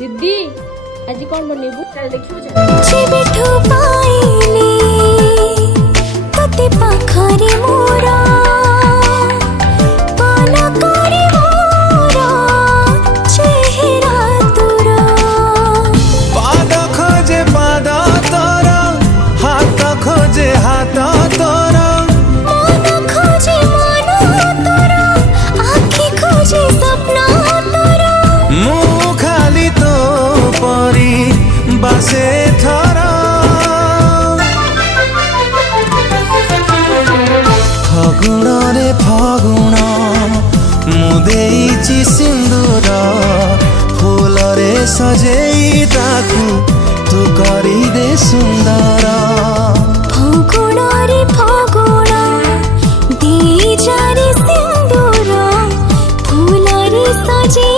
दीदी आज कौन बनेबू चल देखियो जेबेठू पाइली तते पाखरे मोरा पलकरे मोरा चेहरा तोरा पाद खोजे पाद तोरा हाथ खोजे हाथ तोरा मन खोजे मन तोरा आँखी खोजे सपना तोरा मुँह खाली तो परी बासे थरा फगुण रे फगुण मुदेइची सिंदूर फूल रे सजेई ताकू तू करी दे सुंदर फगुण रे फगुण दे जारे सिंदूर फूल रे सजे